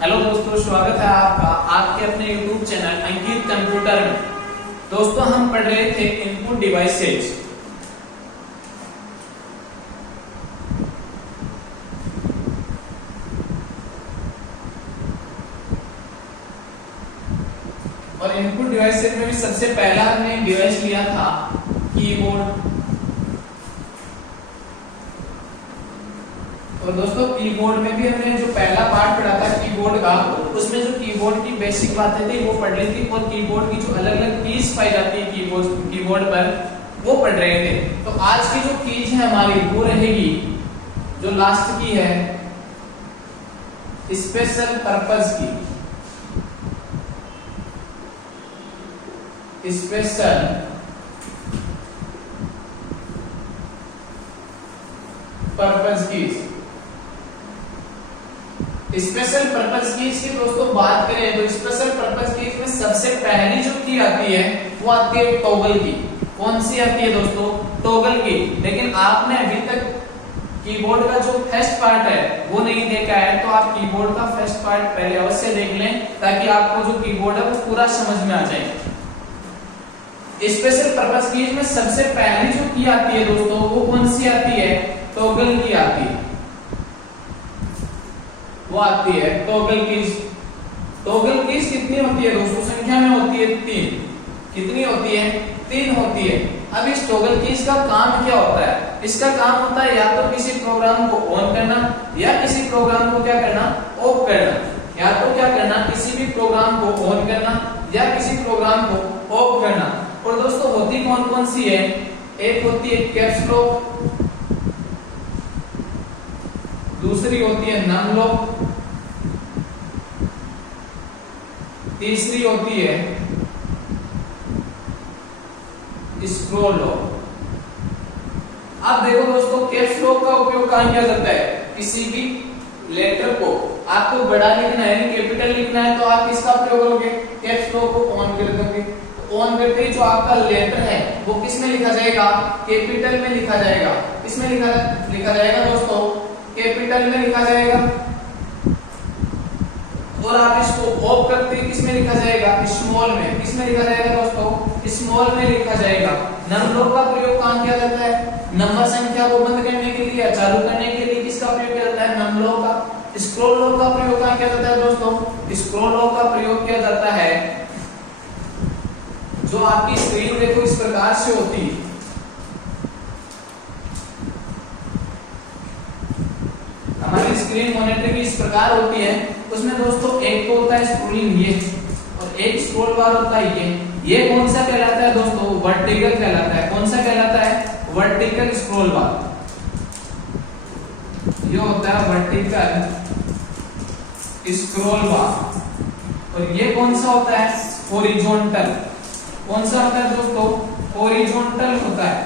Hello दोस्तों, स्वागत है आपका आपके अपने YouTube चैनल अंकित कंप्यूटर में। दोस्तों, हम पढ़ रहे थे इनपुट डिवाइसेज। और इनपुट डिवाइसेज में भी सबसे पहला हमने डिवाइस लिया था कीबोर्ड। और दोस्तों, कीबोर्ड में भी हमने जो पहला पार्ट पढ़ा था कीबोर्ड का, उसमें जो कीबोर्ड की बेसिक बातें थी वो पढ़ ली थी, और कीबोर्ड की जो अलग अलग कीज पाई जाती है कीबोर्ड पर वो पढ़ रहे थे। तो आज की जो कीज है हमारी वो रहेगी, जो लास्ट की है, स्पेशल पर्पस की। Special purpose keys. Special purpose keys की दोस्तों बात करें तो स्पेशल पर्पस कीज में सबसे पहली जो की आती है वो आती है टॉगल की। कौन सी आती है दोस्तों? टॉगल की। लेकिन आपने अभी तक कीबोर्ड का जो फर्स्ट पार्ट है वो नहीं देखा है, तो आप कीबोर्ड का फर्स्ट पार्ट पहले अवश्य देख लें, ताकि आपको जो कीबोर्ड है वो पूरा समझ में आ जाए। स्पेशल पर्पस कीज में सबसे पहली जो की आती है दोस्तों वो कौन सी आती है? टॉगल की आती है। वो आती है टॉगल कीज। टॉगल कीज कितनी होती है दोस्तों? संख्या में होती है 3। कितनी होती है? 3 होती है। अब इस टॉगल कीज का काम क्या होता है? इसका काम होता है या तो किसी प्रोग्राम को ऑन करना या किसी प्रोग्राम को क्या करना? ऑफ करना। या तो क्या करना? किसी भी प्रोग्राम को ऑन करना या किसी प्रोग्राम को ऑफ करना। और दोस्तों, होती कौन कौन सी है? एक होती है कैप्स लॉक, दूसरी होती है नम लॉक, तीसरी होती है स्क्रॉल लॉक। अब देखो दोस्तों, कैप्स लॉक का उपयोग कहां किया जाता है? किसी भी लेटर को आपको बड़ा लिखना है, कैपिटल लिखना है, तो आप किसका प्रयोग करोगे? कैप्स लॉक को ऑन कर दोगे। ऑन करते ही जो आपका लेटर है वो किस में लिखा जाएगा? कैपिटल में लिखा जाएगा। किसमें लिखा जाएगा दोस्तों? कैपिटल में लिखा जाएगा। और आप इसको ऑफ करते किस में लिखा जाएगा? स्मॉल में। किस में लिखा जाएगा दोस्तों? स्मॉल में लिखा जाएगा। नम लॉक का प्रयोग कहां किया जाता है? नंबर संख्या को बंद करने के लिए या चालू करने के लिए किसका प्रयोग किया जाता है? नम लॉक का। स्क्रॉल लॉक का प्रयोग कहां किया जाता है दोस्तों? स्क्रॉल लॉक का प्रयोग किया जाता है जो आपकी स्क्रीन देखो इस प्रकार से होती है। हमारी स्क्रीन मॉनिटर की इस प्रकार होती है। उसमें दोस्तों एक तो होता है स्क्रोलिंग ये, और एक स्क्रॉल बार होता है ये कौन सा कहलाता है दोस्तों? वर्टिकल कहलाता है। कौन सा कहलाता है? वर्टिकल स्क्रॉल बार। ये होता है वर्टिकल स्क्रॉल बार। और ये कौन सा होता है? हॉरिजॉन्टल। कौन सा होता है दोस्तों? हॉरिजॉन्टल होता है।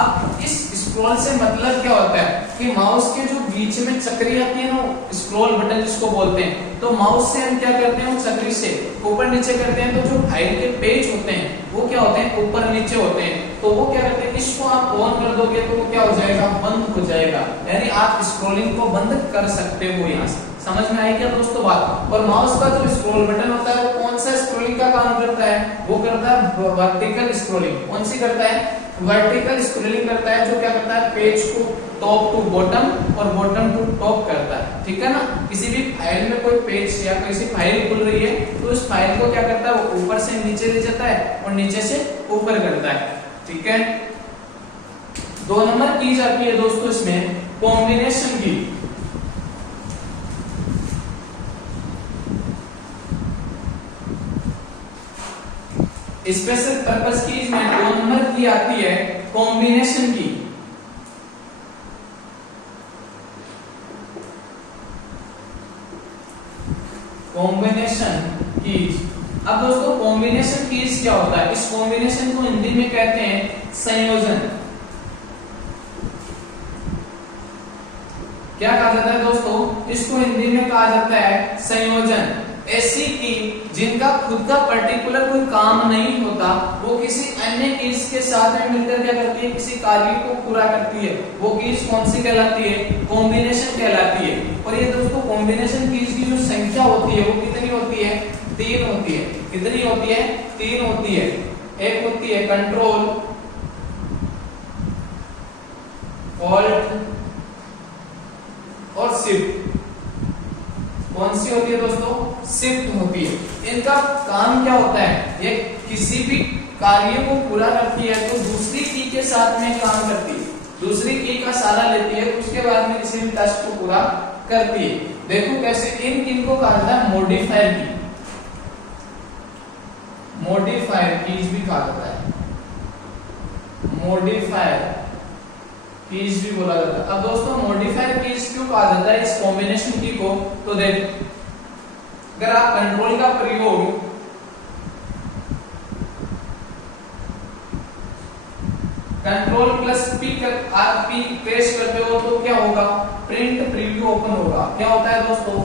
अब इस स्क्रॉल से मतलब क्या होता है कि माउस के जो बीच में चक्री आती है ना, स्क्रॉल बटन जिसको बोलते हैं, तो माउस से हम क्या करते हैं? वो चक्री से ऊपर नीचे करते हैं, तो जो फाइल के पेज होते हैं वो क्या होते हैं? ऊपर नीचे होते हैं। तो वो क्या करते हैं? इसको आप ऑन कर दोगे तो वो क्या हो जाएगा? बंद हो जाएगा। यानी आप स्क्रॉलिंग को बंद कर सकते हो। यहाँ से समझ में आई क्या दोस्तों बात? और माउस का जो स्क्रॉल बटन होता है वो कौन सा स्क्रॉलिंग का काम करता है? वो करता है वर्टिकल स्क्रॉलिंग। कौन सी करता है? वर्टिकल स्क्रॉलिंग करता है, जो क्या करता है? पेज को टॉप टू बॉटम और बॉटम टू टॉप करता है। ठीक है ना? किसी भी फाइल में कोई पेज या किसी फाइल खुल रही है तो उस फाइल को क्या करता है? वो ऊपर से नीचे ले जाता है और नीचे से ऊपर करता है। ठीक है। 2 नंबर की जाती है दोस्तों इसमें कॉम्बिनेशन की। स्पेशल पर्पस की में 2 नंबर की आती है कॉम्बिनेशन की। Combination keys. अब दोस्तों, कॉम्बिनेशन कीज क्या होता है? इस कॉम्बिनेशन को हिंदी में कहते हैं संयोजन। क्या कहा जाता है दोस्तों? इसको हिंदी में कहा जाता है संयोजन। ऐसी की जिनका खुद का पर्टिकुलर कोई काम नहीं होता, वो किसी अन्य कीज के साथ में मिलकर क्या करती है, किसी कार्य को पूरा करती है। वो कीज कौन सी कहलाती है, कॉम्बिनेशन कहलाती है। और ये दोस्तों कॉम्बिनेशन कीज की जो संख्या होती है वो कितनी होती है, 3 होती है। कितनी होती है, 3 होती है। एक होती है कंट्रोल, ऑल्ट और शिफ्ट। कौन सी होती है दोस्तों, शिफ्ट होती है। इनका काम क्या होता है, ये किसी भी कार्य को पूरा करती है तो दूसरी की के साथ में काम करती है, दूसरी की का सहारा लेती है, उसके बाद में किसी भी टास्क को पूरा करती है। देखो कैसे, इन किन को कहा जाता है, मॉडिफायर की, मॉडिफायर कीज भी कहा जाता है, मॉडिफायर कीज भी बोला जाता है। अब दोस्तों मॉडिफायर कीज क्यों कहा जाता है इस कॉम्बिनेशन की को, तो देखो अगर आप कंट्रोल का प्रयोग कंट्रोल प्लस पी कर आप पी प्रेस करते हो तो क्या होगा, प्रिंट प्रीव्यू ओपन होगा। क्या होता है दोस्तों,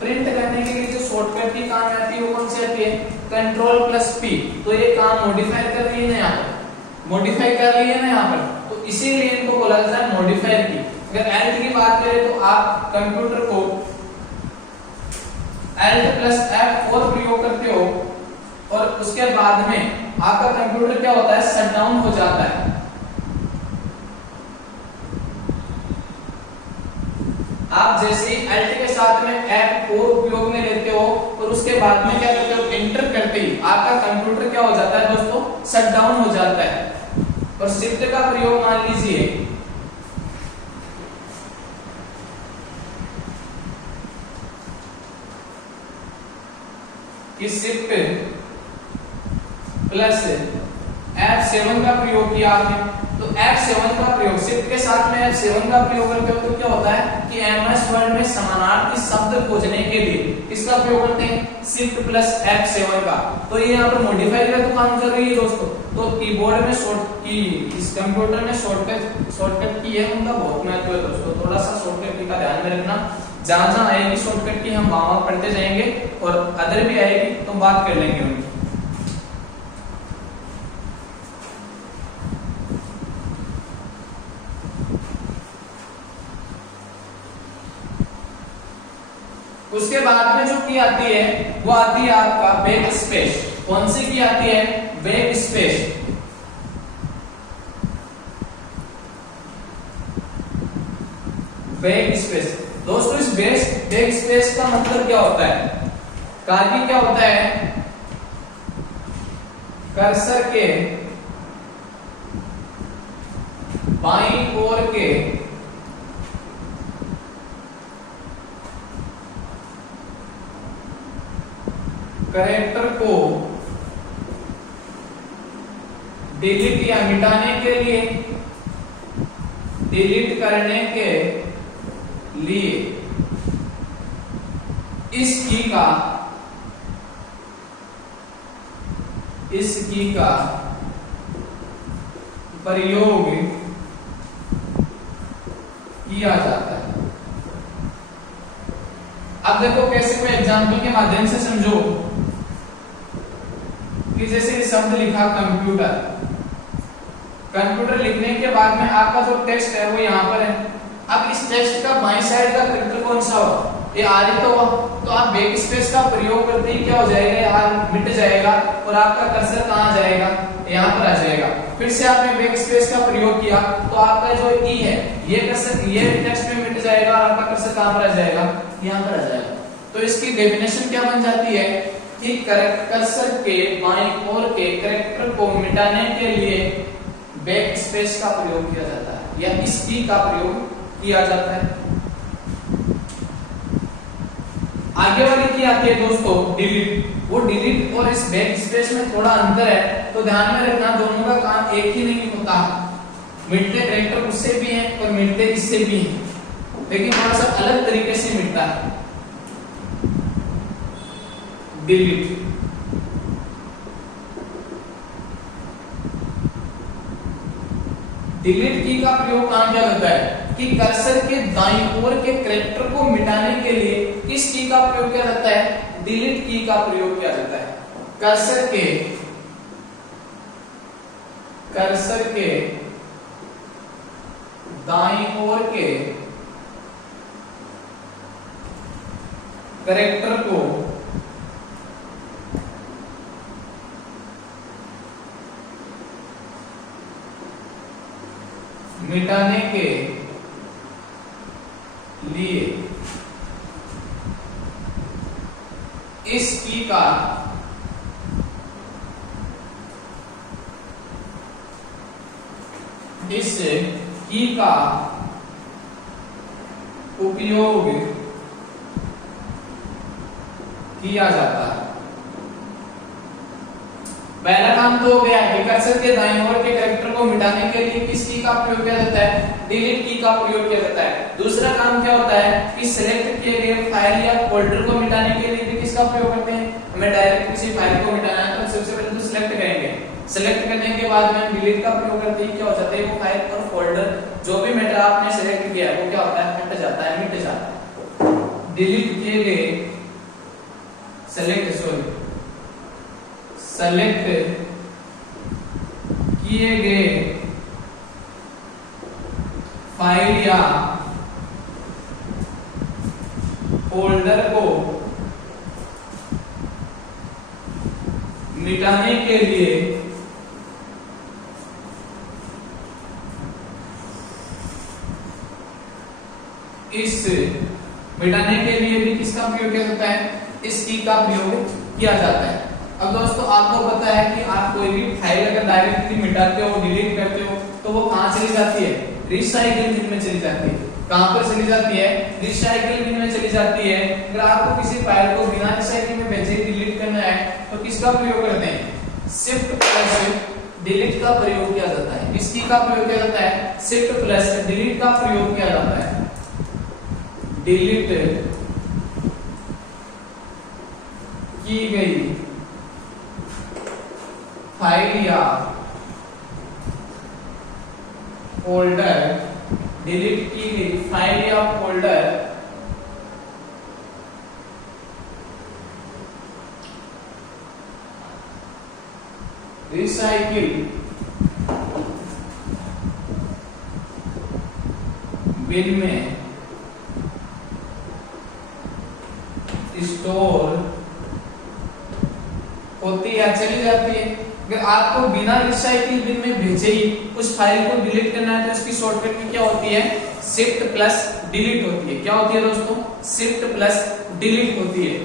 प्रिंट करने के लिए जो शॉर्टकट की काम आती है वो कौन सी आती है, कंट्रोल प्लस पी। तो ये काम मॉडिफायर कर रही है ना, यहाँ पर मॉडिफाई कर रही है ना यहाँ पर, तो इसीलिए इनको बोला जाता है मॉडिफायर की। अगर एल्ट की बात करें तो आप कंप्यूटर को एल्ट प्लस F4 प्रयोग करते हो और उसके बाद में आपका कंप्यूटर क्या होता है, शट डाउन हो जाता है। आप जैसे ही एल्ट के साथ में F4 उपयोग में लेते हो और उसके बाद में क्या करते हो, एंटर करते ही आपका कंप्यूटर क्या हो जाता है दोस्तों, शट डाउन हो जाता है। और शिफ्ट का प्रयोग मान लीजिए कि शिफ्ट प्लस F7 का प्रयोग किया आपने, तो F7 का प्रयोग शिफ्ट के साथ में F7 का प्रयोग करते हो तो क्या होता है कि MS वर्ड में समानार्थी शब्द खोजने के लिए किसका प्रयोग करते हैं, शिफ्ट प्लस F7 का। तो ये यहाँ पर मॉडिफायर का तो काम कर रही है दोस्तों। तो कीबोर्ड में इस कंप्यूटर में शॉर्टकट की है, उनका बहुत महत्व है दोस्तों। थोड़ा सा शॉर्टकट की का ध्यान में रखना, जहां जहां आएगी शॉर्टकट की हम वहां पढ़ते जाएंगे और अदर भी आएगी तो बात कर लेंगे उनकी। उसके बाद में जो की आती है वो आती है आपका बैक स्पेस। कौन सी की आती है, बैक स्पेस। बैक स्पेस दोस्तों, इस बैक स्पेस का मतलब क्या होता है, कार्य क्या होता है, कर्सर के बाईं ओर के कैरेक्टर को डिलीट या मिटाने के लिए, डिलीट करने के लिए इस की का प्रयोग किया जाता है। अब देखो कैसे, कोई एग्जांपल के माध्यम से समझो कि जैसे शब्द लिखा कंप्यूटर, कंप्यूटर लिखने के बाद में आपका जो टेक्स्ट है वो यहाँ पर है। अब इस टेक्स्ट का बाईं साइड का कैरेक्टर कौन सा होगा, ये आर तो हुआ, तो आप बैक स्पेस का प्रयोग करते ही क्या हो जाएगा, आर मिट जाएगा और आपका कर्सर कहाँ जाएगा, यहाँ पर आ जाएगा। फिर से आपने बैक स्पेस का प्रयोग किया तो आपका जो ई है ये कर्सर ये टेक्स्ट में मिट जाएगा और आपका कर्सर कहाँ पर आ जाएगा, यहाँ पर आ जाएगा। तो इसकी डेफिनेशन क्या बन जाती है कि कर्सर के बाईं ओर के कैरेक्टर को मिटाने के लिए बैक स्पेस का प्रयोग किया जाता है या इस की का प्रयोग किया जाता है। आगे वाली की आती है दोस्तों डिलीट। वो डिलीट और इस बैक स्पेस में थोड़ा अंतर है, तो ध्यान में रखना दोनों का काम एक ही नहीं होता। मिटते कैरेक्टर उससे भी हैं और मिटते इससे भी हैं, लेकिन थोड़ा सा अलग तरीके से मिटता है। डिलीट डिलीट की का प्रयोग कहां किया जाता है कि कर्सर के दाईं ओर के कैरेक्टर को मिटाने के लिए किस की का प्रयोग किया जाता है, डिलीट की का प्रयोग किया जाता है। कर्सर के दाईं ओर के कैरेक्टर को मिटाने के लिए इस की का उपयोग किया जाता है। पहला काम तो हो गया कि कर्सर के दाईं ओर के कैरेक्टर को मिटाने के लिए किस की का प्रयोग किया जाता है, डिलीट की का प्रयोग किया जाता है। दूसरा काम क्या होता है कि सिलेक्ट किए गए फाइल या फोल्डर को मिटाने के लिए भी किसका प्रयोग करते हैं, हमें डायरेक्ट किसी फाइल को मिटाना है तो सबसे पहले तो सिलेक्ट करेंगे, सिलेक्ट करने के बाद में डिलीट का प्रयोग करते हैं, क्या हो जाता है वो फाइल और फोल्डर जो भी मैटर आपने सिलेक्ट किया है वो क्या होता है, हट जाता है, मिट जाता है। डिलीट किए गए सेलेक्ट किए गए फाइल या फोल्डर को मिटाने के लिए भी किसका प्रयोग किया जाता है, इस की का प्रयोग किया जाता है। अब दोस्तों आपको पता है कि आप कोई भी फाइल अगर डायरेक्टली मिटाते हो, डिलीट करते हो तो वो कहां चली जाती है, रिसाइकिल बिन में चली जाती है। कहां पर चली जाती है, रिसाइकिल बिन में चली जाती है। अगर आपको किसी फाइल को बिना रिसाइकिल में भेजे डिलीट करना है तो किसका प्रयोग करते हैं, शिफ्ट प्लस डिलीट का प्रयोग किया जाता है। इसकी का प्रयोग किया जाता है, शिफ्ट प्लस डिलीट का प्रयोग किया जाता है। डिलीट की गई फाइल या फोल्डर, डिलीट की गई फाइल या फोल्डर रिसाइकिल बिन में स्टोर होती है, चली जाती है। अगर आपको बिना रिसाइकिल बिन में भेजे ही उस फाइल को डिलीट करना है तो इसकी शॉर्टकट में क्या होती है, शिफ्ट प्लस डिलीट होती है। क्या होती है दोस्तों, शिफ्ट प्लस डिलीट होती है।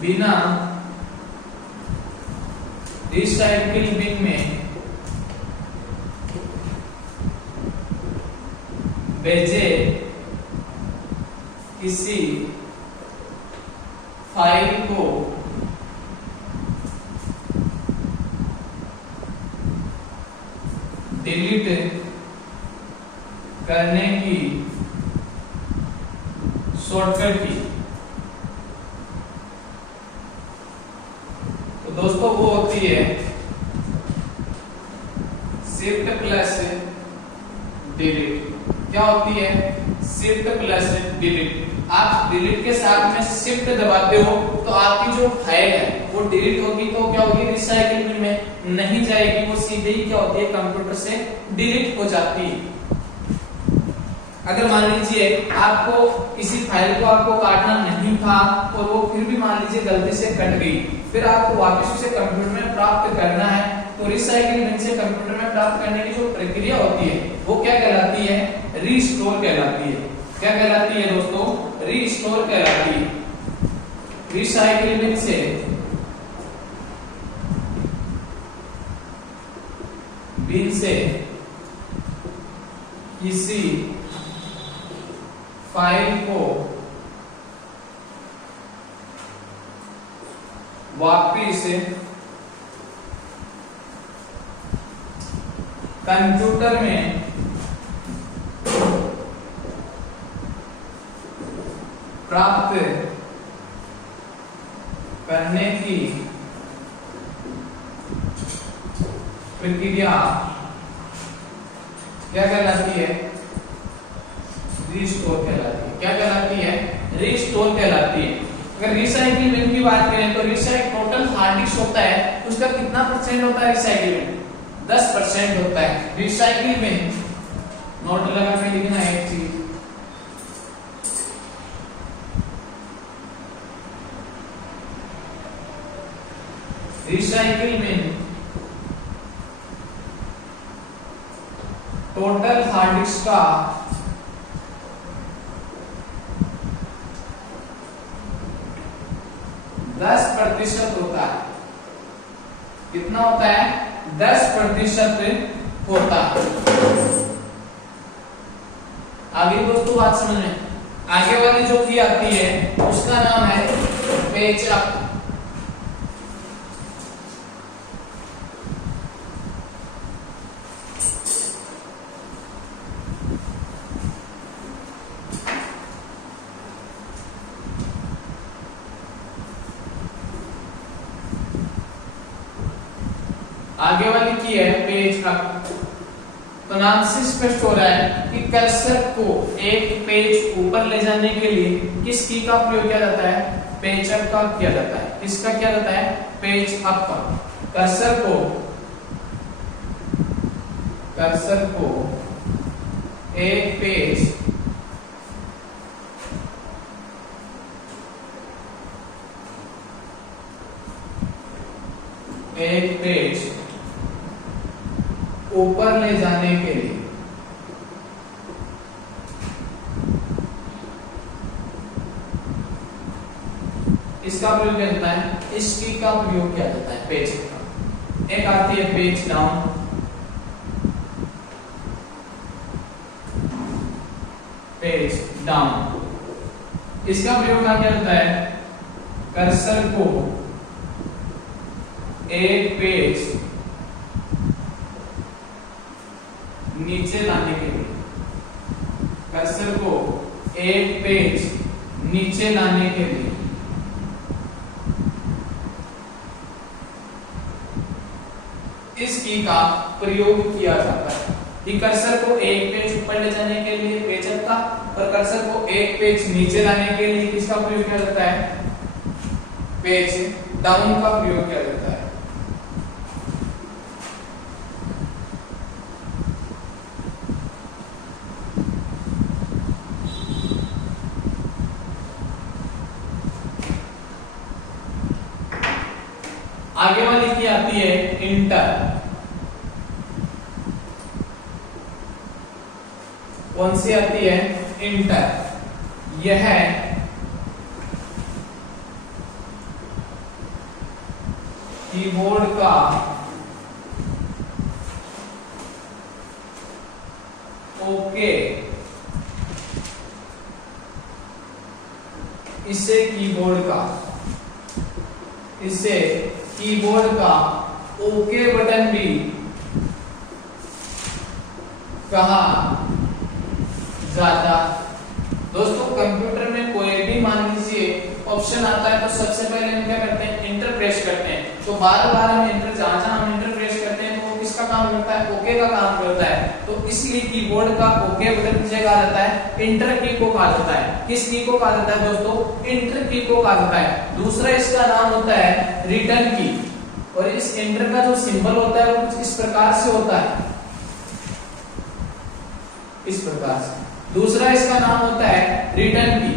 बिना रिसाइकिल बिन में भेजे किसी फाइल को डिलीट करने की शॉर्टकट की, तो दोस्तों वो होती है शिफ्ट प्लस डिलीट। क्या होती है, शिफ्ट प्लस डिलीट। आप डिलीट के साथ में शिफ्ट दबाते हो तो आपकी जो फाइल है वो डिलीट होगी तो क्या होगी, रिसाइकिल बिन में नहीं जाएगी, वो सीधे ही क्या होती है, कंप्यूटर से डिलीट हो जाती है। अगर मान लीजिए आपको किसी फाइल को आपको काटना नहीं था और वो फिर भी मान लीजिए गलती से कट गई, फिर आपको वापस उसे कंप्यूटर में प्राप्त करना है तो रिसाइकिल बिन से कंप्यूटर में प्राप्त करने की जो प्रक्रिया होती है वो क्या कहलाती है, रीस्टोर कहलाती है। क्या कहलाती है दोस्तों, रीस्टोर कहलाती है। रिसाइकिल बिन से किसी फाइल को वापिस कंप्यूटर में प्राप्त करने की प्रक्रिया क्या कहलाती है, रीस्टोर कहलाती है। क्या कहलाती है, रीस्टोर की बात करें तो टोटल हार्ड डिस्क होता है उसका कितना परसेंट होता है रिसाइकिल में? 10% होता है रिसाइकिल में। नोट लगा के लिखना है एक चीज, रिसाइकिल में टोटल हार्ड डिस्क का 10% होता है। कितना होता है? 10% होता है। आगे दोस्तों बात समझ में, आगे वाली जो की आती है उसका नाम है पेच अप। आगे वाली की है पेज अप। तो नाम से स्पष्ट हो रहा है कि कर्सर को एक पेज ऊपर ले जाने के लिए किस की का प्रयोग किया जाता है? पेज अप का किया जाता है। किसका किया जाता है? पेज अप का। कर्सर को एक पेज ऊपर ले जाने के लिए इसका प्रयोग किया जाता है, इस की का प्रयोग किया जाता है पेज का। एक आती है पेज डाउन, पेज डाउन। इसका प्रयोग क्या किया जाता है? कर्सर को एक पेज नीचे लाने के लिए, कर्सर को एक पेज नीचे लाने के लिए इस की का प्रयोग किया जाता है। कि कर्सर को एक पेज ऊपर ले जाने के लिए पेज अप का और कर्सर को एक पेज नीचे लाने के लिए किसका प्रयोग किया जाता है? पेज डाउन का प्रयोग किया जाता है। आगे वाली की आती है इंटर। कौन सी आती है? इंटर। यह कीबोर्ड का ओके, इसे कीबोर्ड का ओके बटन भी कहा जाता। दोस्तों कंप्यूटर में कोई भी मान लीजिए ऑप्शन आता है तो सबसे पहले हम क्या करते हैं? इंटर प्रेस करते हैं। तो बार बार हम इंटर, जहां हम इंटर प्रेस करते हैं तो वो किसका काम करता है? ओके का काम करता है। तो इसलिए कीबोर्ड का ओके बटन किसे कहा जाता है? इंटर की को कहा जाता है। किस की को कहा जाता है दोस्तों? इंटर की को कहा जाता है। दूसरा इसका नाम होता है रिटर्न की, और इस इंटर का जो सिंबल होता है वो कुछ इस प्रकार से होता है, इस प्रकार से। दूसरा इसका नाम होता है रिटर्न की।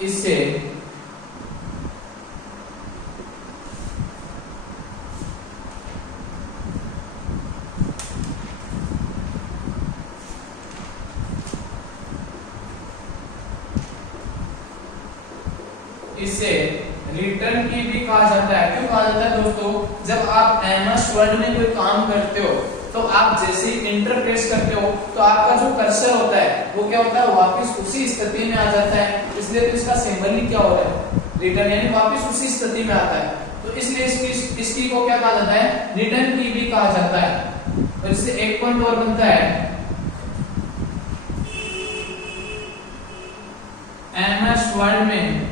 इससे रिटर्न की भी कहा जाता है। क्यों कहा जाता है दोस्तों? जब आप एमएस वर्ड में कोई काम करते हो तो आप जैसे ही इंटर प्रेस करते हो तो आपका जो कर्सर होता है वो क्या होता है? वापस उसी स्थिति में आ जाता है। इसलिए तो इसका सिंबल ही क्या हो रहा है? रिटर्न, यानी वापस उसी स्थिति में आता है। तो इसलिए इसकी को क्या कहा जाता है? रिटर्न की भी कहा जाता है। और इससे एक पॉइंट और बनता है, एमएस वर्ड में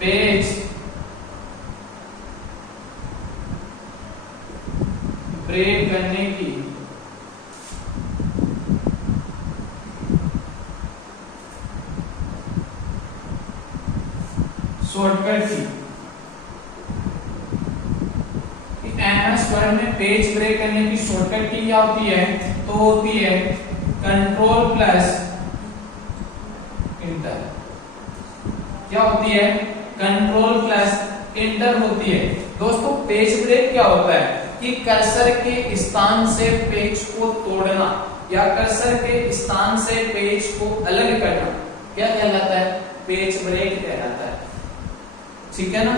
पेज ब्रेक करने की वर्ड में पेज ब्रेक करने की शॉर्टकट की क्या होती है, तो होती है कंट्रोल प्लस इंटर। क्या होती है, कंट्रोल प्लस इंटर होती है। दोस्तों पेज ब्रेक क्या होता है कि कर्सर के स्थान से पेज को तोड़ना या कर्सर के स्थान से पेज को अलग करना क्या कहलाता है, पेज ब्रेक कहलाता है। ठीक है ना,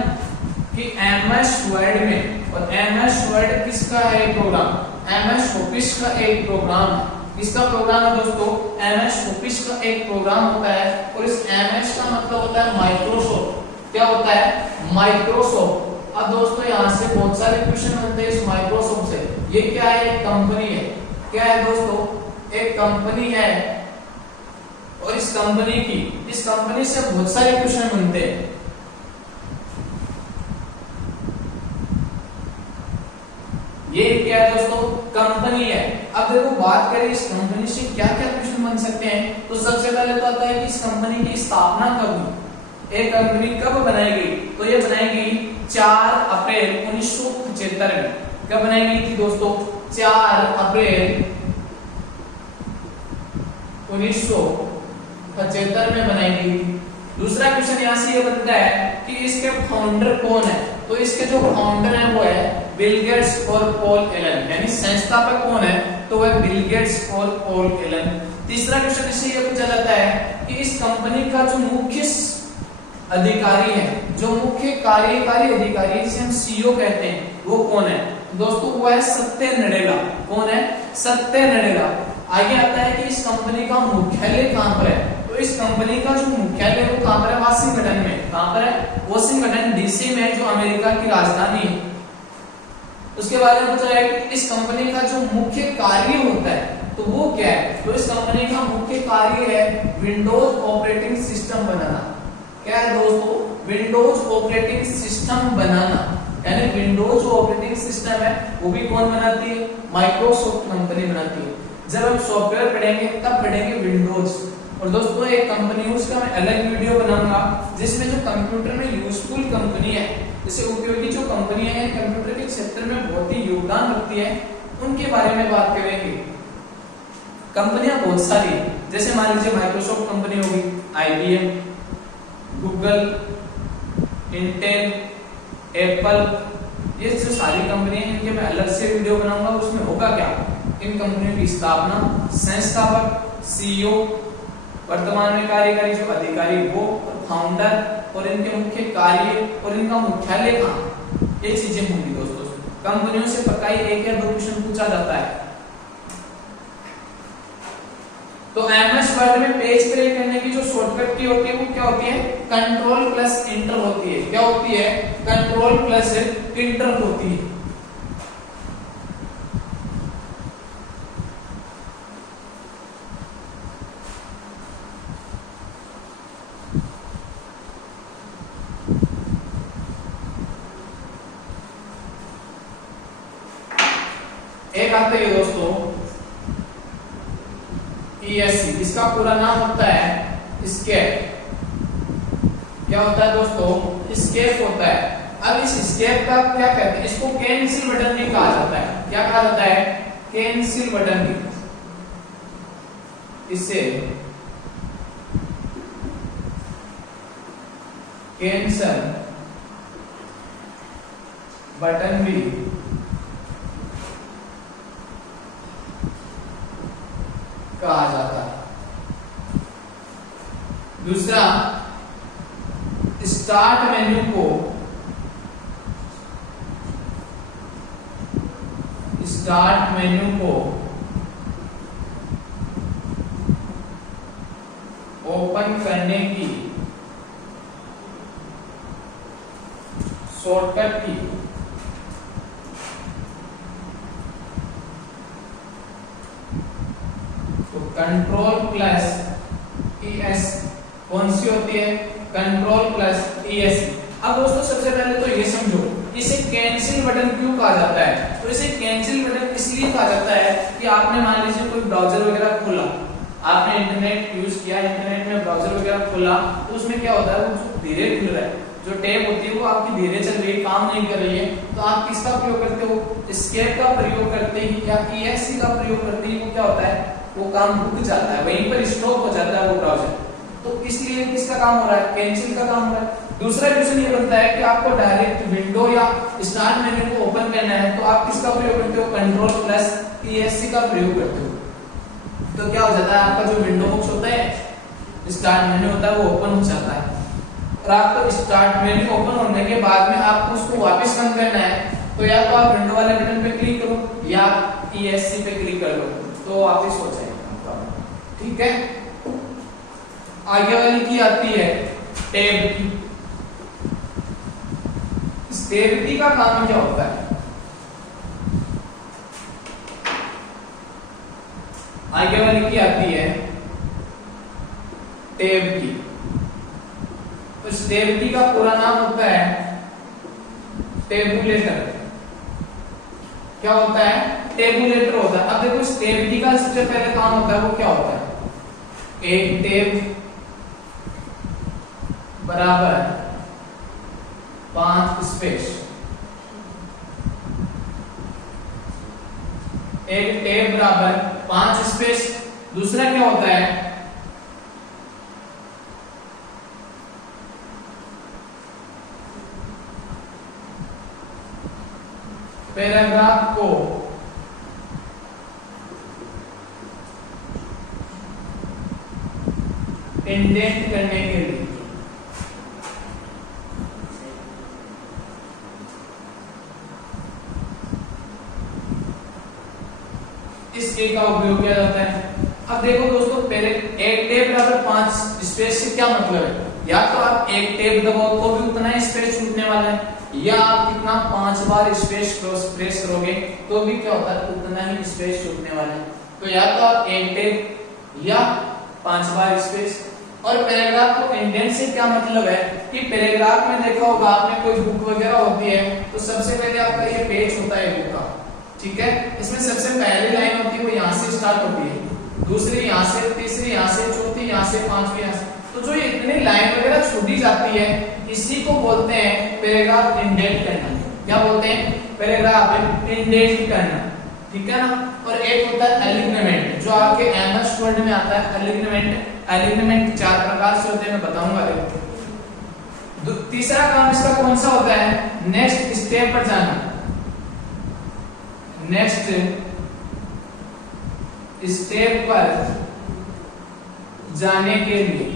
कि एमएस वर्ड में, और एमएस वर्ड किसका है प्रोग्राम, एमएस ऑफिस का एक प्रोग्राम है। किसका प्रोग्राम है दोस्तों, एमएस ऑफिस का एक प्रोग्राम होता है, और इस एमएस का मतलब होता है माइक्रोसॉफ्ट। क्या होता है, माइक्रोसॉफ्ट। अब दोस्तों यहाँ से बहुत सारे क्वेश्चन बनते हैं इस माइक्रोसॉफ्ट से। ये क्या है, एक कंपनी है। क्या है दोस्तों, एक कंपनी है, और इस कंपनी से बहुत सारे क्वेश्चन बनते हैं। ये क्या है दोस्तों, कंपनी है। अब देखो बात करें इस कंपनी से क्या क्या क्वेश्चन बन सकते हैं, तो सबसे पहले तो आता है कि इस कंपनी की स्थापना कब हुई, एक कंपनी कब बनाई गई, तो ये बनाई गई 4 अप्रैल 1975 में। कब बनाई गई थी दोस्तों, 4 अप्रैल 1975 में बनाई गई थी। दूसरा क्वेश्चन यहाँ से ये बनता है कि इसके फाउंडर कौन है, तो इसके जो फाउंडर है वो है बिल गेट्स और पॉल एलन, यानी संस्थापक कौन है, तो वह बिल गेट्स और पॉल एलन। तीसरा क्वेश्चन इससे ये पूछा जाता है कि इस कंपनी का जो मुख्य अधिकारी है, जो मुख्य कार्यकारी अधिकारी जिसे हम सीईओ कहते हैं, वो कौन है, दोस्तों वो है सत्य नडेला। कौन है, सत्य नडेला। आगे आता है कि इस कंपनी का मुख्यालय कहां पर है, तो इस कंपनी का जो मुख्यालय है वो कहां पर है, वाशिंगटन में। कहां पर है, वाशिंगटन डीसी में, जो अमेरिका की राजधानी है। उसके बारे में पूछा है कि इस कंपनी का जो मुख्य कार्य होता है तो वो क्या है, तो इस कंपनी का मुख्य कार्य है विंडोज ऑपरेटिंग सिस्टम बनाना। क्या है दोस्तों, विंडोज ऑपरेटिंग सिस्टम बनाना, यानी विंडोज जो ऑपरेटिंग सिस्टम है वो भी कौन बनाती है, माइक्रोसॉफ्ट कंपनी बनाती है। जब हम सॉफ्टवेयर पढ़ेंगे तब पढ़ेंगे विंडोज। और दोस्तों एक कंपनी, उसका मैं अलग वीडियो बनाऊंगा जिसमें जो कंप्यूटर में यूजफुल कंपनी है, जैसे उपयोगी जो कंपनियां हैं कंप्यूटर के क्षेत्र में बहुत ही योगदान रखती है, उनके बारे में बात करेंगे। कंपनियां बहुत सारी है, जैसे मान लीजिए माइक्रोसॉफ्ट कंपनी होगी, आईबीएम, गूगल, इंटेल, एप्पल, ये जो सारी कंपनियां हैं इनके मैं अलग से वीडियो बनाऊंगा। उसमें होगा क्या, इन कंपनियों की स्थापना, संस्थापक, सीईओ, वर्तमान में कार्यकारी जो अधिकारी वो, फाउंडर, और इनके मुख्य कार्य और इनका मुख्यालय कहां, ये चीजें होंगी दोस्तों। कंपनियों से पक्का ही 1 या 2 क्वेश्चन पूछा जाता है। तो एमएस वर्ड में पेज ब्रेक करने की जो शॉर्टकट की होती है वो क्या होती है, कंट्रोल प्लस इंटर होती है। क्या होती है, कंट्रोल प्लस इंटर होती है। एक आता है दोस्तों ESC, इसका पूरा नाम होता है स्केप। क्या होता है दोस्तों, स्केप होता है। अब इस स्केप का क्या कहते हैं, इसको कैंसिल बटन भी कहा जाता है। क्या कहा जाता है, कैंसिल बटन भी। इससे कैंसिल बटन भी कहा जाता है। दूसरा, स्टार्ट मेन्यू को ओपन करने की शॉर्टकट की तो कंट्रोल प्लस ES कौन सी होती है, कंट्रोल प्लस ES। अब दोस्तों सबसे पहले तो ये समझो इसे कैंसिल बटन क्यों कहा जाता है, तो इसे कैंसिल बटन इसलिए कहा जाता है कि आपने मान लीजिए कोई ब्राउजर वगैरह खोला, आपने इंटरनेट यूज किया, इंटरनेट में ब्राउजर वगैरह खोला, तो उसमें क्या होता है, वो धीरे खुल रहा है, जो टैब होती है वो आपकी धीरे चल रही है, काम नहीं कर रही है तो आप किसका प्रयोग करते हो, एस्केप का प्रयोग करते ही या ESC का प्रयोग करते ही वो क्या होता है, वो काम रुक जाता है, वहीं पर स्टॉप हो जाता है वो ब्राउज़र। तो इसलिए किसका काम हो रहा है, कैंसिल का काम हो रहा है। दूसरा क्वेश्चन ये बनता है कि आपको डायरेक्ट विंडो या स्टार्ट मेन्यू को ओपन करना है तो आप किसका प्रयोग करते हो, कंट्रोल प्लस ESC का प्रयोग करते हो। तो क्या हो जाता है, आपका जो विंडो बॉक्स होता है, स्टार्ट मेन्यू होता है, वो ओपन हो जाता है। और आपको स्टार्ट मेन्यू ओपन होने के बाद में आपको उसको वापस बंद करना है तो या तो आप विंडो वाले बटन पे क्लिक करो या ESC पे क्लिक कर लो तो वापस हो जाएगा। ठीक है, आगे वाली की आती है टैब की। इस टैब की का काम क्या होता है, आगे वाली की आती है टैब की। इस टैब की का पूरा नाम होता है टेबुलेटर। क्या होता है, टेबुलेटर होता है। अब देखो इस टैब की का सबसे पहले काम होता है वो क्या होता है, एक टैब बराबर 5 स्पेस, एक टैब बराबर 5 स्पेस। दूसरा क्या होता है, पैराग्राफ को इंडेंट करने के लिए इस ए का उपयोग किया जाता है। अब देखो दोस्तों, पहले एक टैब बराबर 5 स्पेस से क्या मतलब है, या तो आप एक टैब दबाओ तो भी उतना ही स्पेस छूटने वाला है, या आप कितना 5 बार स्पेस प्रेस करोगे तो भी क्या होता है, उतना ही स्पेस छूटने वाला है। तो या तो आप एक टैब या 5 बार स्पेस। और पैराग्राफ को इंडेंट से क्या मतलब है कि पैराग्राफ में देखा होगा आपने, कोई बुक वगैरह होती है तो सबसे पहले आपका ये पेज होता है बुक का, ठीक है। इसमें सबसे पहली लाइन होती है वो यहाँ से स्टार्ट होती है, दूसरी यहाँ से, तीसरी यहाँ से, चौथी यहाँ से, पांचवी यहाँ से। तो जो इतनी लाइन वगैरह छूटी जाती है इसी को बोलते हैं पैराग्राफ इंडेंट करना। क्या बोलते हैं, पैराग्राफ इंडेंट करना, ठीक है ना। और एक होता है एलिग्नमेंट, जो आपके MS वर्ड में आता है एलिग्नमेंट। एलिग्नमेंट 4 प्रकार से होते हैं, मैं बताऊंगा। तीसरा काम इसका कौन सा होता है, नेक्स्ट स्टेप पर जाना। नेक्स्ट स्टेप पर जाने के लिए,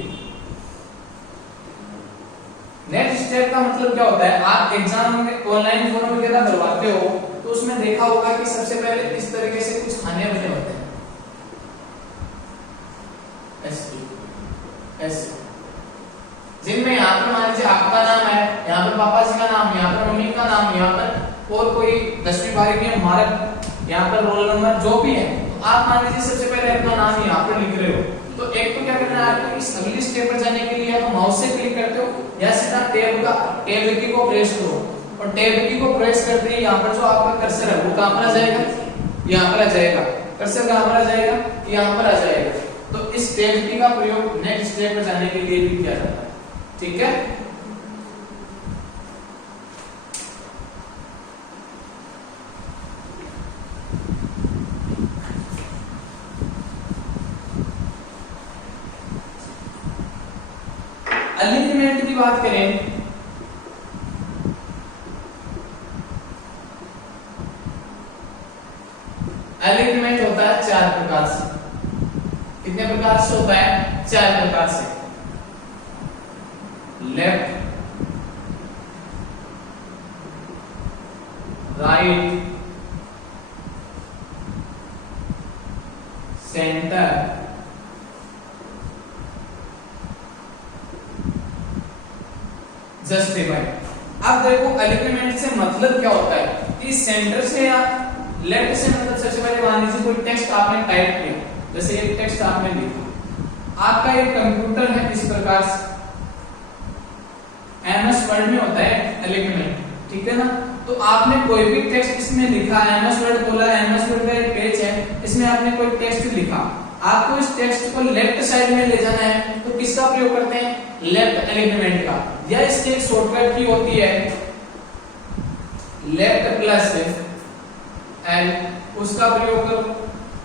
नेक्स्ट स्टेप का मतलब क्या होता है, आप एग्जाम में ऑनलाइन फॉर्म वगैरह भरवाते हो तो उसमें देखा होगा कि सबसे पहले इस तरीके से कुछ खाने बने होते हैं, ऐसे जिनमें यहाँ पर मान लीजिए आपका नाम है, यहाँ पर पापा जी का नाम, यहाँ पर मम्मी का नाम, यहाँ पर और कोई 10वीं 12वीं के मार्क, यहाँ पर रोल नंबर जो भी है। तो आप मान लीजिए सबसे पहले अपना नाम यहाँ पर लिख रहे हो, तो एक तो क्या करना है आपको, इस अगली स्टेप पर जाने के लिए आप माउस से क्लिक करते हो या सीधा टैब की को प्रेस करो, और टैब की को प्रेस करते ही यहाँ पर जो आपका कर्सर है वो कहाँ पर आ जाएगा, यहाँ पर आ जाएगा। कर्सर कहाँ पर आ जाएगा, यहाँ पर आ जाएगा। तो इस टैब की का प्रयोग नेक्स्ट स्टेप पर जाने के लिए भी किया जाता है, ठीक है। अलिग्नमेंट की बात करें, अलिग्नमेंट होता है 4 प्रकार से। कितने प्रकार से होता है, 4 प्रकार से। Left, right, centre, justified. अब देखो अलिग्नमेंट से मतलब क्या होता है कि सेंटर से या लेफ्ट से मतलब सबसे पहले मान लीजिए कोई टेक्स्ट आपने टाइप किया, जैसे एक टेक्स्ट आपने लिखा, आपका एक कंप्यूटर है इस प्रकार से, MS वर्ड में होता है अलिग्नमेंट, ठीक है ना। तो आपने कोई भी टेक्स्ट इसमें लिखा, MS वर्ड बोला, MS वर्ड का एक पेज है, इसमें आपने कोई टेक्स्ट लिखा, आपको इस टेक्स्ट को लेफ्ट साइड में ले जाना है तो किसका प्रयोग करते हैं, लेफ्ट एलिग्नमेंट का। या इसकी एक शॉर्टकट की होती है लेफ्ट प्लस एल, उसका प्रयोग करो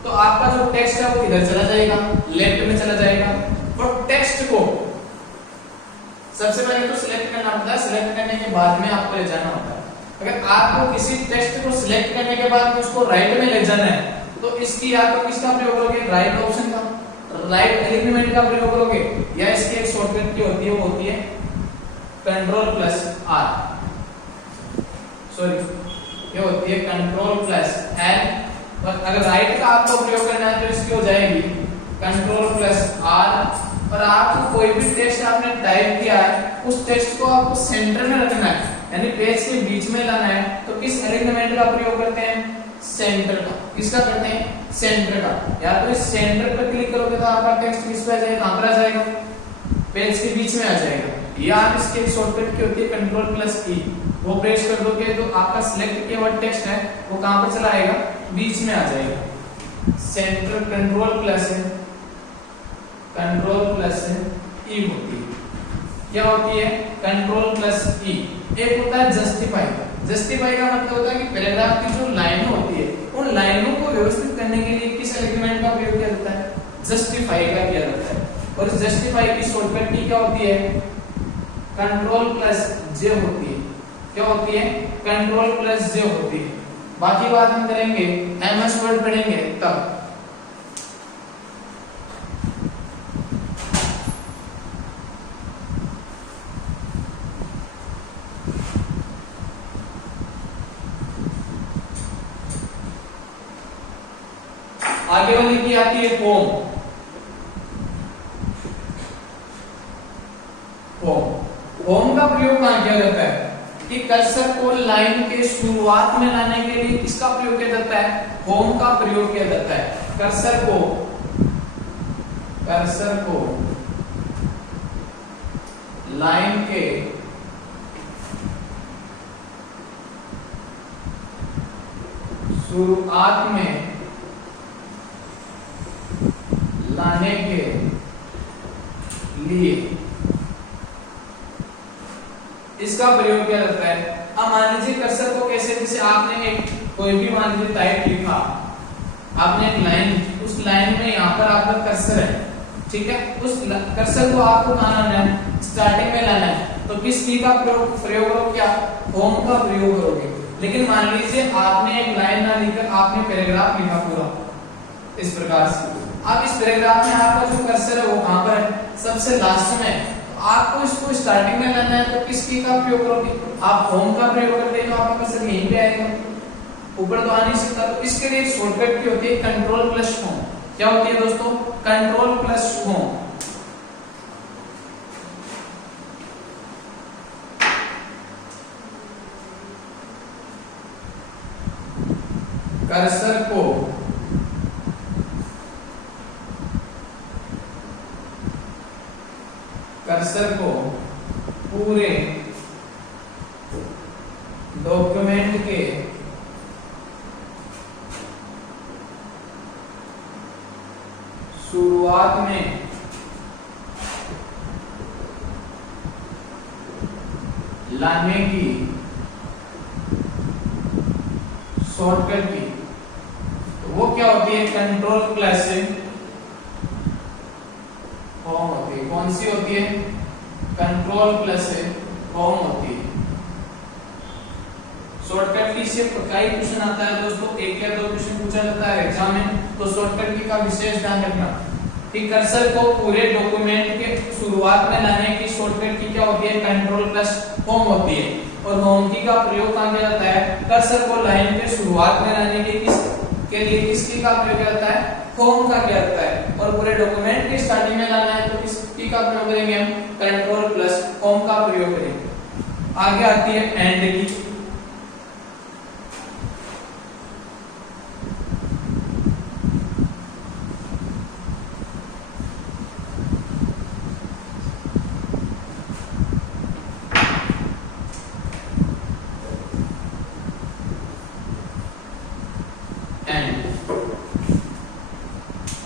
तो आपका जो टेक्स्ट है वो किधर चला जाएगा, लेफ्ट में चला जाएगा। और टेक्स्ट को सबसे पहले तो सिलेक्ट करना होता है, सिलेक्ट करने के बाद में आपको ले जाना होता है। अगर आपको किसी टेक्स्ट को सिलेक्ट करने के बाद उसको राइट में ले जाना है तो इसकी या तो किसका प्रयोग करोगे, राइट ऑप्शन का, राइट एलिमेंट का प्रयोग करोगे, या इसकी एक शॉर्टकट की होती है, वो होती है कंट्रोल प्लस आर, सॉरी ये होती है कंट्रोल प्लस एल। और अगर राइट का आपको प्रयोग करना है तो इसकी हो जाएगी कंट्रोल प्लस आर। और आपको कोई भी टेक्स्ट आपने टाइप किया है उस टेक्स्ट को आपको सेंटर में रखना है, यानी पेज के बीच में लाना है, तो किस एलिमेंट का प्रयोग करते हैं, सेंटर का। किसका करते हैं, सेंटर का। या तो इस सेंटर पर क्लिक करोगे तो आपका टेक्स्ट किस पे आ जाएगा, कहां पर आ जाएगा, पेज के बीच में आ जाएगा। या आप इसकी एक शॉर्टकट की होती है कंट्रोल प्लस ई, वो प्रेस कर दोगे तो आपका सिलेक्ट किया हुआ टेक्स्ट है वो कहां पर चला आएगा, बीच में आ जाएगा। सेंटर कंट्रोल प्लस ई होती है। क्या होती है, कंट्रोल प्लस ई। एक होता है जस्टिफाई। जस्टिफाई का मतलब होता है कि पैराग्राफ की जो लाइन होती है उन लाइनों को व्यवस्थित करने के लिए किस एलिमेंट का प्रयोग किया जाता है, जस्टिफाई का किया जाता है। और इस जस्टिफाई की शॉर्टकट की क्या होती है, कंट्रोल प्लस जे होती है। क्या होती है, कंट्रोल प्लस जे होती है। बाकी बात हम करेंगे एमएस वर्ड पढ़ेंगे तब। आगे वाली की आती है होम। होम का प्रयोग कहां किया जाता है कि कर्सर को लाइन के शुरुआत में लाने के लिए किसका प्रयोग किया जाता है, होम का प्रयोग किया जाता है। कर्सर को लाइन के शुरुआत में लाने के लिए इसका प्रयोग किया जाता है। अब मान लीजिए कर्सर को कैसे, जैसे आपने एक कोई भी मान लीजिए टाइप लिखा, आपने एक लाइन, उस लाइन में यहाँ पर आपका कर्सर है, ठीक है, उस कर्सर को आपको कहाँ लाना है, स्टार्टिंग में लाना है, तो किस की का प्रयोग करो, क्या, होम का प्रयोग करोगे। लेकिन मान लीजिए आपने एक लाइन ना लिखकर आपने पैराग्राफ लिखा पूरा इस प्रकार से। अब इस पैराग्राफ में आपका जो कर्सर है वो कहां पर है, सबसे लास्ट में। आपको इसको स्टार्टिंग में लाना है तो किस की का प्रयोग करोगे, आप होम का प्रयोग करते हैं तो आपका कर्सर यहीं पे आएगा, ऊपर तो आ नहीं सकता। तो इसके लिए शॉर्टकट की होती है कंट्रोल प्लस होम। क्या होती है दोस्तों, कंट्रोल प्लस होम। कर्सर को पूरे डॉक्यूमेंट के शुरुआत में लाने की शॉर्टकट की, तो वो क्या होती है, कंट्रोल प्लस होम होती है। कौन सी होती है, कंट्रोल प्लस होम होती है। शॉर्टकट की से कई क्वेश्चन आता है दोस्तों, एक या दो क्वेश्चन पूछा जाता है एग्जाम में, तो शॉर्टकट की का विशेष ध्यान रखना कि कर्सर को पूरे डॉक्यूमेंट के शुरुआत में लाने की शॉर्टकट की क्या होती है, कंट्रोल प्लस होम होती है। और होम की का प्रयोग कहां किया जाता है, कर्सर को लाइन के शुरुआत में लाने के लिए किसकी का प्रयोग किया जाता है, होम का किया जाता है। और पूरे डॉक्यूमेंट के स्टार्टिंग में लाना है तो किसकी का प्रयोग करेंगे हम, कंट्रोल प्लस होम का प्रयोग करेंगे। आगे आती है एंड की।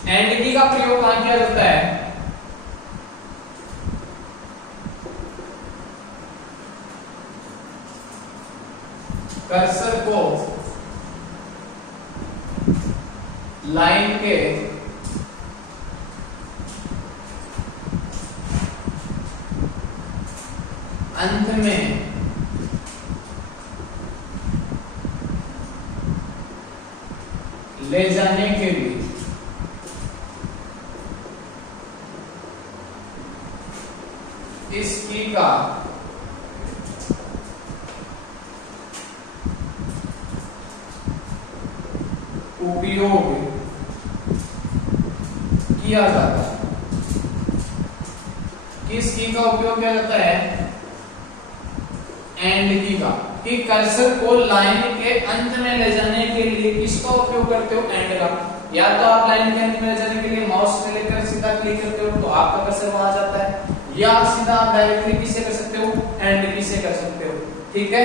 एंड की का प्रयोग कहां किया जाता है, कर्सर को लाइन के अंत में ले जाने के लिए इस की का उपयोग किया जाता है। किस की का उपयोग किया जाता है? एंड की का। कि कर्सर को लाइन के अंत में ले जाने के लिए किसका उपयोग करते हो? एंड का। या तो आप लाइन के अंत में ले जाने के लिए माउस से लेकर सीधा क्लिक करते हो तो आपका कर्सर वहां जाता है, या सीधा आप डायरेक्टली किसे कर सकते हो? एंड की से कर सकते हो। ठीक है।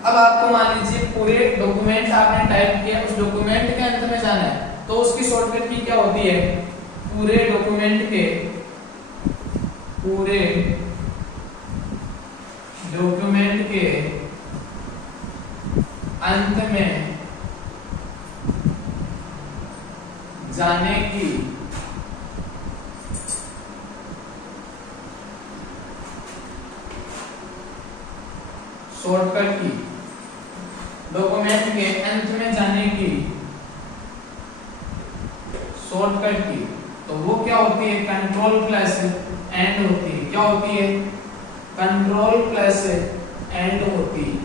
अब आपको मान लीजिए पूरे डॉक्यूमेंट आपने टाइप किया, उस डॉक्यूमेंट के अंत में जाना है तो उसकी शॉर्टकट की क्या होती है? पूरे डॉक्यूमेंट के अंत में जाने की शॉर्टकट की, डॉक्यूमेंट के अंत में जाने की शॉर्टकट की, तो वो क्या होती है? कंट्रोल प्लस एंड होती है। क्या होती है? कंट्रोल प्लस एंड होती है।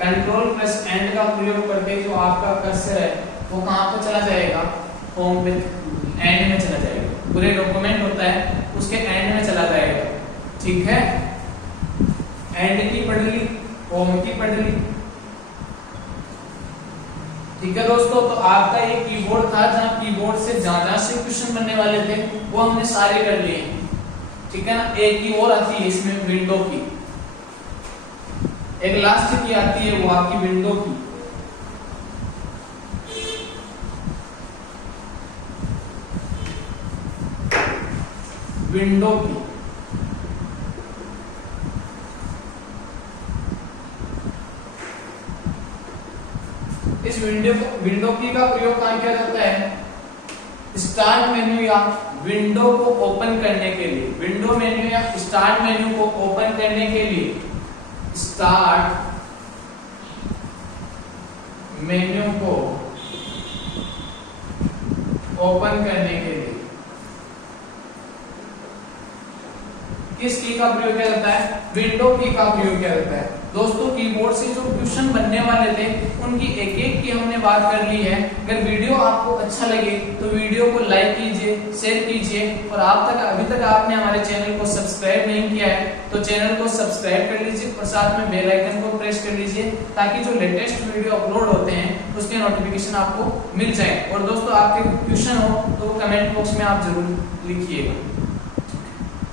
कंट्रोल प्लस एंड का प्रयोग करके जो आपका कर्सर है वो कहां पर चला जाएगा? होम पे, एंड में चला जाएगा। पूरे डॉक्यूमेंट होता है उसके एंड में चला जाएगा। ठीक है। एंड की पढ़ ली, होम की पढ़ ली। ठीक है दोस्तों, तो आपका ये कीबोर्ड था जहां कीबोर्ड से जहां से क्वेश्चन बनने वाले थे वो हमने सारे कर लिए। ठीक है ना। एक की और आती है इसमें विंडो की, एक लास्ट की आती है वो आपकी विंडो की। विंडो की इस विंडो की का प्रयोग कहां किया जाता है? स्टार्ट मेन्यू या विंडो को ओपन करने के लिए। विंडो मेन्यू या स्टार्ट मेन्यू को ओपन करने के लिए, स्टार्ट मेन्यू को ओपन करने के लिए किस की का प्रयोग किया जाता है? विंडो की का प्रयोग किया जाता है। दोस्तों कीबोर्ड से जो क्वेश्चन बनने वाले थे उनकी एक एक की हमने बात कर ली है। अगर वीडियो आपको अच्छा लगे तो वीडियो को लाइक कीजिए, शेयर कीजिए, और अभी तक आपने हमारे चैनल को सब्सक्राइब नहीं किया है तो चैनल को सब्सक्राइब कर लीजिए और साथ में बेल आइकन को प्रेस कर लीजिए ताकि जो लेटेस्ट वीडियो अपलोड होते हैं उसके नोटिफिकेशन आपको मिल जाए। और दोस्तों आपके क्वेश्चन हो तो कमेंट बॉक्स में आप जरूर लिखिएगा।